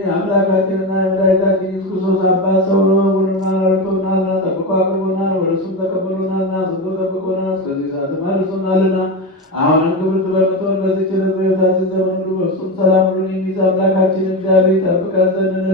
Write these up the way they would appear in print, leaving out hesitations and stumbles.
የአምላካችንና የመድኃኒታችን ኢየሱስ ክርስቶስ አባት ሰው ነው። ሁሉና ረድቶናልና ጠብቆ አቅርቦናል። ወደ እሱም ተቀብሎናልና ስንቶ ጠብቆናል። እስከዚህ ሰዓት አድርሶናልና አሁንም ክብርት በምትሆን በዚህች ዕለት በሕይወታችን ዘመን ሁሉ በፍጹም ሰላም ሁሉን የሚይዝ አምላካችን እግዚአብሔር ይጠብቀን ዘንድ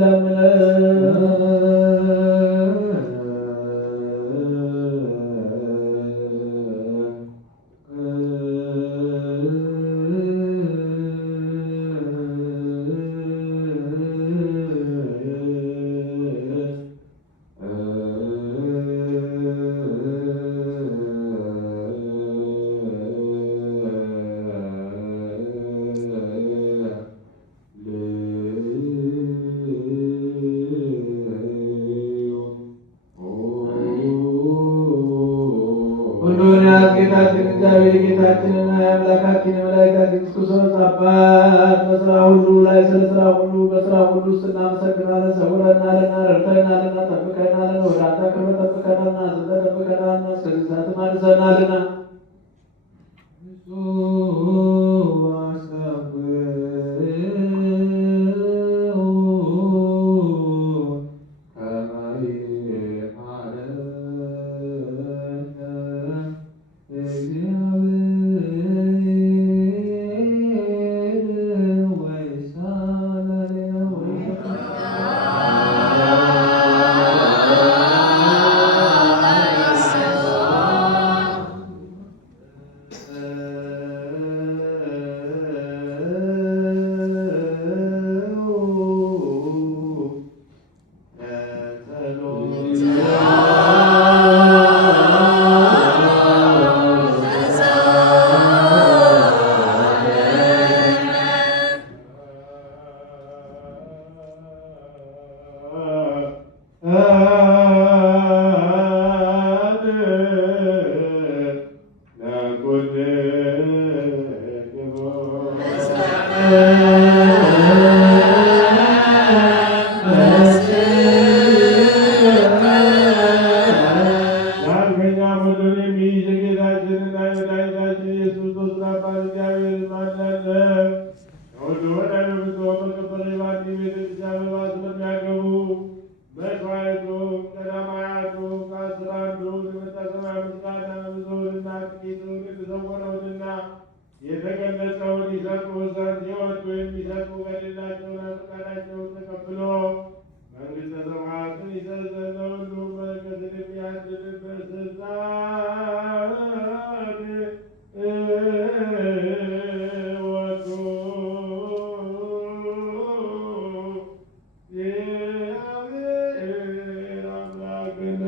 ሁሉን ያዝ ጌታችን እግዚአብሔር ጌታችንና የአምላካችን የመድኃኒታችን ኢየሱስ ክርስቶስ አባት በስራ ሁሉ ላይ ስለ ስራ ሁሉ በስራ ሁሉ ውስጥ እናመሰግናለን። ሰውረናልና፣ ረድተናልና፣ ጠብቀናልና፣ ወደ አንተ አቅርበህ ጠብቀናልና፣ አዝዘህ ጠብቀናልና፣ እስከዚህ ሰዓትም አድርሰናልና የተገለጸውን ይሰጡ ዘንድ ሕይወት የሚሰጡ በሌላቸውን ፈቃዳቸውን ተቀብሎ መንግሥተ ሰማያትን ይሰጥ ዘንድ ለሁሉም በረከትን የሚያድልበት ስልጣን ወጡ። እግዚአብሔር አምላክነ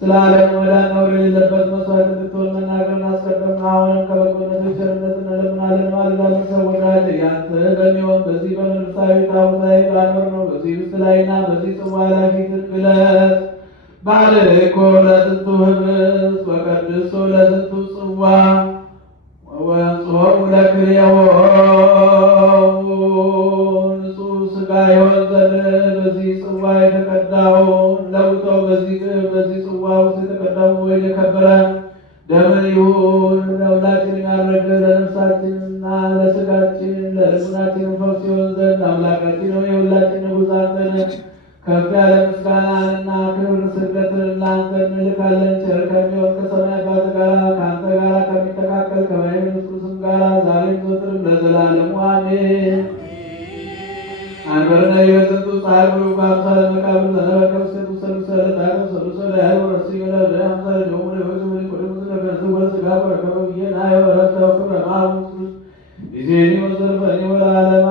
ስለ ዓለም መዳን ነውር የሌለበት መስዋዕት እንድትሆን መናገርን አስቀደም። አሁንም ከበጎነት ቸርነት እንለምናለን። ማልዳለን ሰወዳል ያንተ በሚሆን በዚህ በመንፈሳዊ ታቦት ላይ ባኖር ነው። በዚህ ምስል ላይና በዚህ ጽዋ ላይ ፊትን ግለጽ። ባርኮ ለዝንቱ ህብስት ወቀድሶ ለዝንቱ ጽዋ ወወንጽሖሙ ለክልኤሆሙ ንጹሕ ሥጋ ይሆን ዘንድ በዚህ ጽዋ የተቀዳውን ለውጠው በዚህ ጽዋ ውስጥ የተቀዳው ወይን የከበረ ደም ይሁን። ለሁላችን ያረገ ለነፍሳችንና ለሥጋ ለስጋችን ለልቡናችን ፈውስ ይሆን ዘንድ አምላካችን ሆይ የሁላችን ንጉሥ አንተ ነህ። ከፍ ያለ ምስጋናንና ክብር ስግደትን ለአንተ እንልካለን። ቸር ከሚሆን ከሰማይ አባት ጋር ከአንተ ጋር ከሚተካከል ከመንፈስ ቅዱስም ጋር ዛሬም ዘወትርም ለዘላለሙ አሜን። አንበርና የበዘቱ ፀሐይ ብሩ በአምሳለ መቃብር ለነበርከው ሴቱ ሰሉሰለ ታቀው ሰሉሰለ ያይ ወረሲ ገለ ለአምሳለ ደሞ ለበዙ ምን ቆደሙ ስለበዙ ወስጋ በረከበ ይና ያወራታው ክብረ ማሙ ጊዜኒ ወዘርፈኒ ወለዓለማ